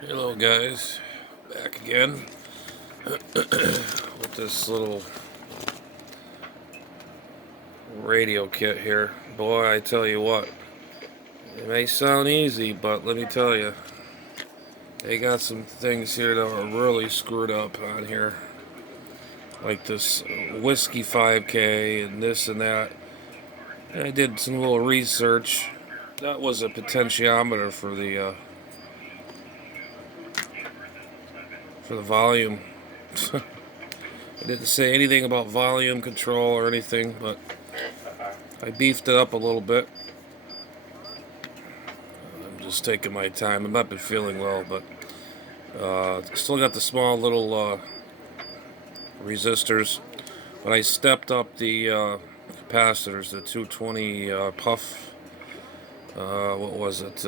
Hello guys, back again with this little radio kit here. Boy, I tell you what, it may sound easy, but let me tell you, they got some things here that are really screwed up on here. Like this whiskey 5K and this and that. And I did some little research. That was a potentiometer for the volume. I didn't say anything about volume control or anything, but I beefed it up a little bit. I'm just taking my time. I've not been feeling well, but still got the small little resistors. But I stepped up the capacitors, the 220 puff. What was it?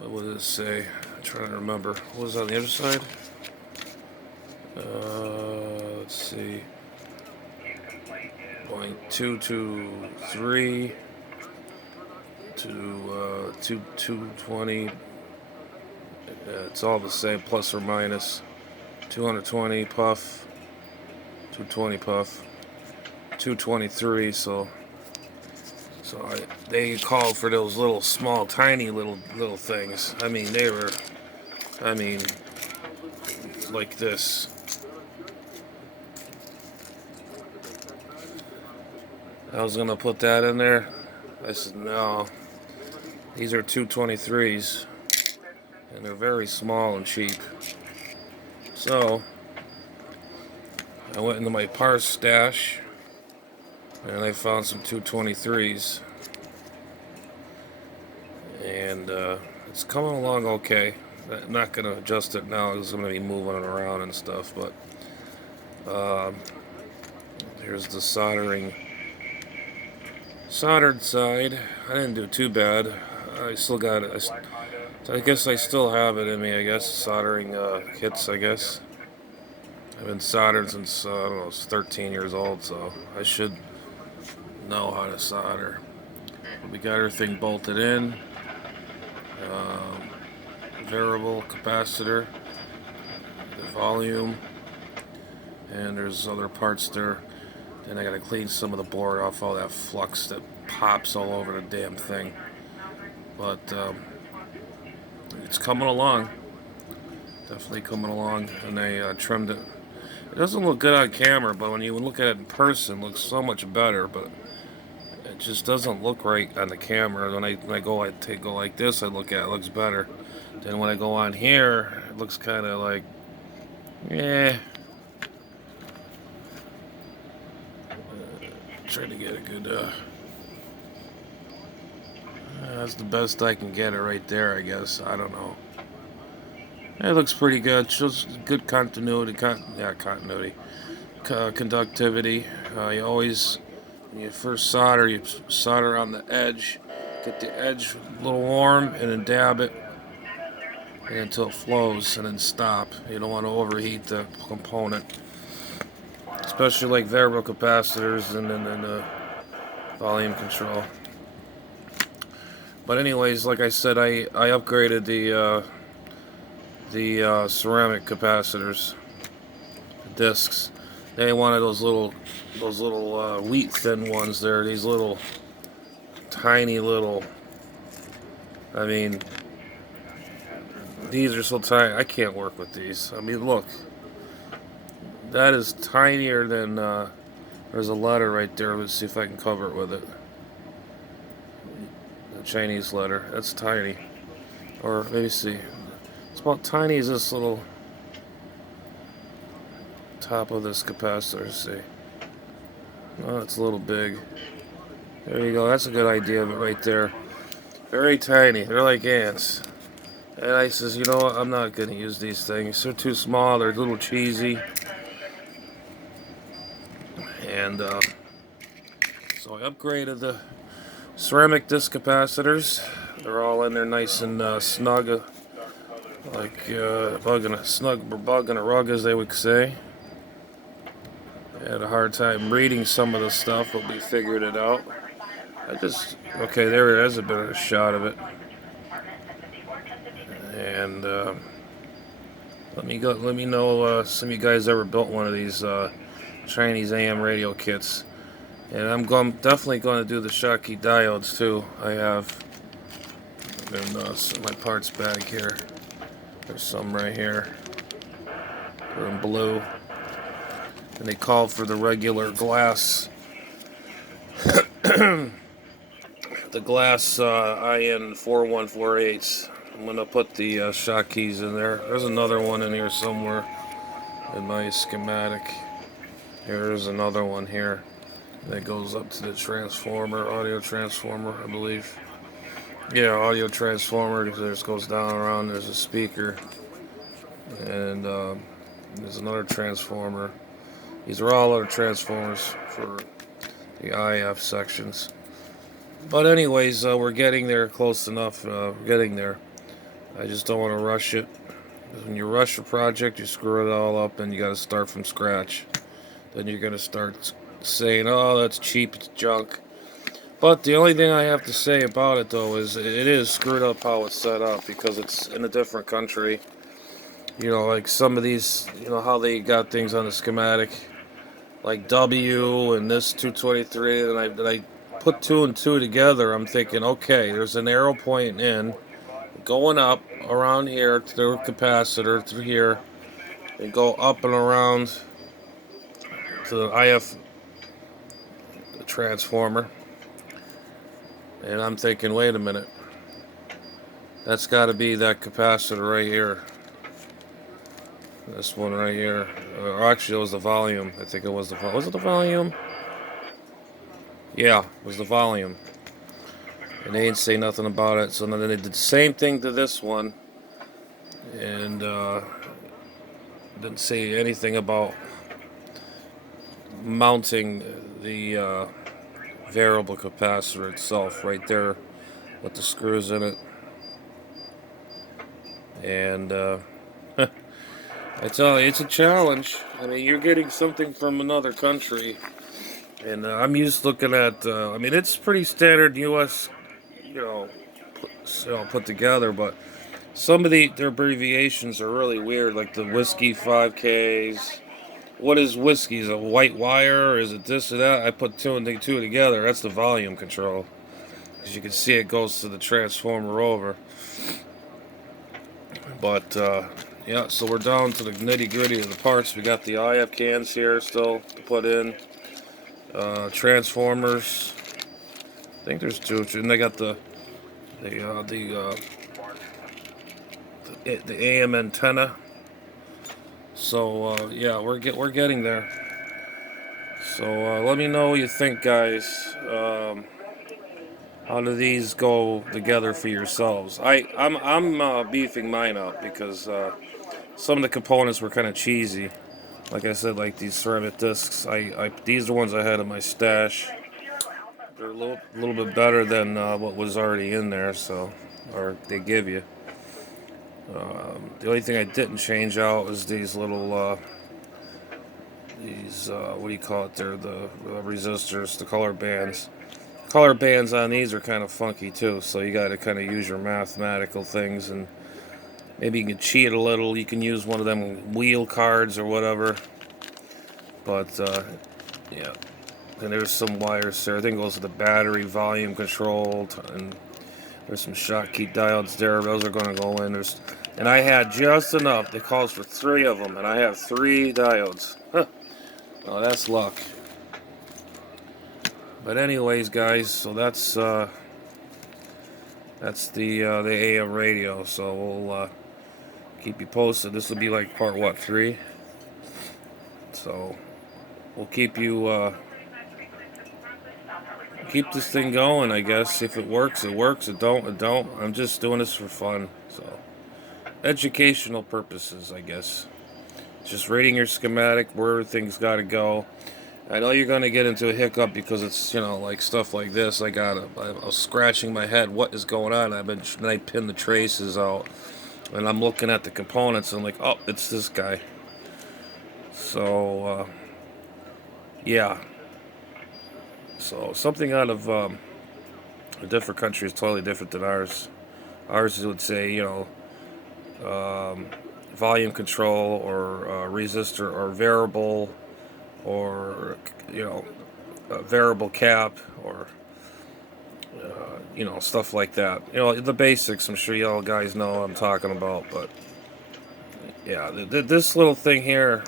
What did it say? I'm trying to remember. What was on the other side? Let's see. 0.223 to 220. It's all the same, plus or minus. 220 puff, 220 puff, 223. They called for those little small, tiny little things. I mean, they were, like this. I was gonna put that in there. I said no. These are 223s, and they're very small and cheap. So I went into my parts stash, and I found some 223s, and it's coming along okay. I'm not gonna adjust it now because I'm gonna be moving it around and stuff. But here's the soldered side. I didn't do too bad. I still got it. I guess I still have it in me. I guess soldering kits. I guess I've been soldering since I don't know, I was 13 years old, so I should know how to solder. We got everything bolted in. Variable capacitor, the volume, and there's other parts there. And I gotta clean some of the board off all that flux that pops all over the damn thing. But it's coming along. Definitely coming along. And they trimmed it. It doesn't look good on camera, but when you look at it in person, it looks so much better. But it just doesn't look right on the camera. When I go like this, I look at it, it looks better. Then when I go on here, it looks kind of like, yeah. Trying to get a good. That's the best I can get it right there, I guess. I don't know. It looks pretty good. Shows good continuity. Continuity. Conductivity. You always, when you first solder, you solder on the edge. Get the edge a little warm and then dab it and until it flows and then stop. You don't want to overheat the component. Especially like variable capacitors and then volume control. But anyways, like I said, I upgraded the ceramic capacitors, the discs. They wanted those little wheat thin ones there. These little tiny little. I mean, these are so tiny. I can't work with these. I mean, look. That is tinier than. There's a letter right there. Let's see if I can cover it with it. Chinese letter. That's tiny. Or maybe see. It's about tiny as this little top of this capacitor. See. Oh, it's a little big. There you go. That's a good idea, but right there. Very tiny. They're like ants. And I says, you know what? I'm not going to use these things. They're too small. They're a little cheesy. And so I upgraded the ceramic disc capacitors. They're all in there nice and snug, like bug in a rug, as they would say. I had a hard time reading some of the stuff, but we figured it out. Okay, there it is, a bit of a shot of it. And let me know some of you guys ever built one of these Chinese AM radio kits. And I'm definitely going to do the Schottky diodes too. I have in my parts bag here. There's some right here. They're in blue. And they call for the regular glass. The glass IN 4148s. I'm going to put the Schottkys in there. There's another one in here somewhere in my schematic. Here's another one here that goes up to the transformer, audio transformer, I believe. Yeah, audio transformer. This goes down around. There's a speaker. And there's another transformer. These are all other transformers for the IF sections. But anyways, we're getting there close enough. We're getting there. I just don't want to rush it. When you rush a project, you screw it all up and you got to start from scratch. Then you're going to start saying, oh, that's cheap, it's junk. But the only thing I have to say about it, though, is it is screwed up how it's set up because it's in a different country. You know, like some of these, you know, how they got things on the schematic. Like W and this 223, and I put 2 and 2 together. I'm thinking, okay, there's an arrow pointing in, going up around here to the capacitor through here, and go up and around to the IF transformer. And I'm thinking, wait a minute, that's got to be that capacitor right here. This one right here. Or actually, it was the volume. I think it was the volume. Was it the volume? Yeah, it was the volume. And they didn't say nothing about it. So then they did the same thing to this one. And didn't say anything about mounting the variable capacitor itself right there with the screws in it. And I tell you, it's a challenge. I mean, you're getting something from another country. And I'm used to looking at, I mean, it's pretty standard U.S., put together, but some of their abbreviations are really weird, like the Whiskey 5Ks. What is whiskey? Is it white wire, or is it this or that? I put 2 and 2 together. That's the volume control. As you can see, it goes to the transformer over. But, yeah, so we're down to the nitty-gritty of the parts. We got the IF cans here still to put in. Transformers. I think there's 2. And they got the AM antenna. So yeah, we're getting there. So let me know what you think, guys. How do these go together for yourselves? I'm beefing mine up because some of the components were kind of cheesy. Like I said, like these ceramic discs. These are the ones I had in my stash. They're a little bit better than what was already in there. So, or they give you. The only thing I didn't change out was these little, what do you call it there, the resistors, the color bands. Color bands on these are kind of funky too, so you got to kind of use your mathematical things, and maybe you can cheat a little. You can use one of them wheel cards or whatever. But, yeah. And there's some wires there. I think it goes to the battery, volume control, and there's some Schottky diodes there. Those are going to go in. And I had just enough. It calls for 3 of them, and I have 3 diodes. Huh. Oh, that's luck. But anyways, guys, so that's the AM radio. So we'll keep you posted. This will be like part what, 3? So we'll keep you. Keep this thing going, I guess. If it works, it works. It don't, it don't. I'm just doing this for fun. So, educational purposes, I guess. Just reading your schematic, where things got to go. I know you're going to get into a hiccup because it's, like stuff like this. I was scratching my head. What is going on? Then I pinned the traces out. And I'm looking at the components and I'm like, oh, it's this guy. So, yeah. So something out of a different country is totally different than ours. Ours would say, volume control or resistor or variable, or a variable cap, or stuff like that. The basics. I'm sure y'all guys know what I'm talking about. But yeah, this little thing here,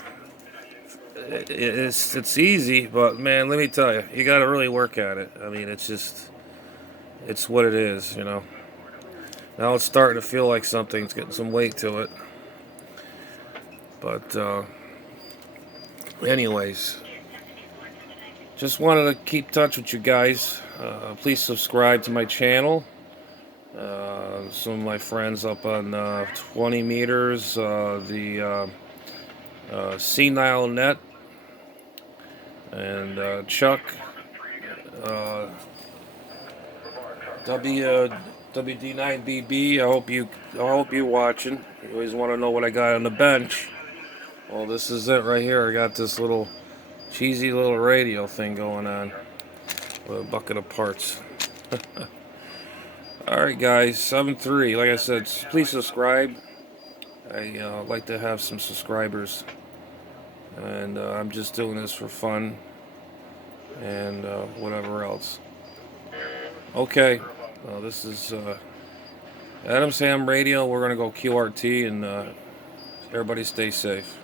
it's easy, but man, let me tell you, you got to really work at it. I mean, it's what it is. Now it's starting to feel like something's getting some weight to it. But anyways, just wanted to keep touch with you guys. Please subscribe to my channel. Some of my friends up on 20 meters, the Senile Net, and Chuck, WD9BB. I hope you watching. You always want to know what I got on the bench. Well, this is it right here. I got this little cheesy little radio thing going on with a bucket of parts. Alright guys, 7-3. Like I said, please subscribe. I like to have some subscribers. And I'm just doing this for fun. And whatever else. Okay. This is Adam's Ham Radio. We're going to go QRT, and everybody stay safe.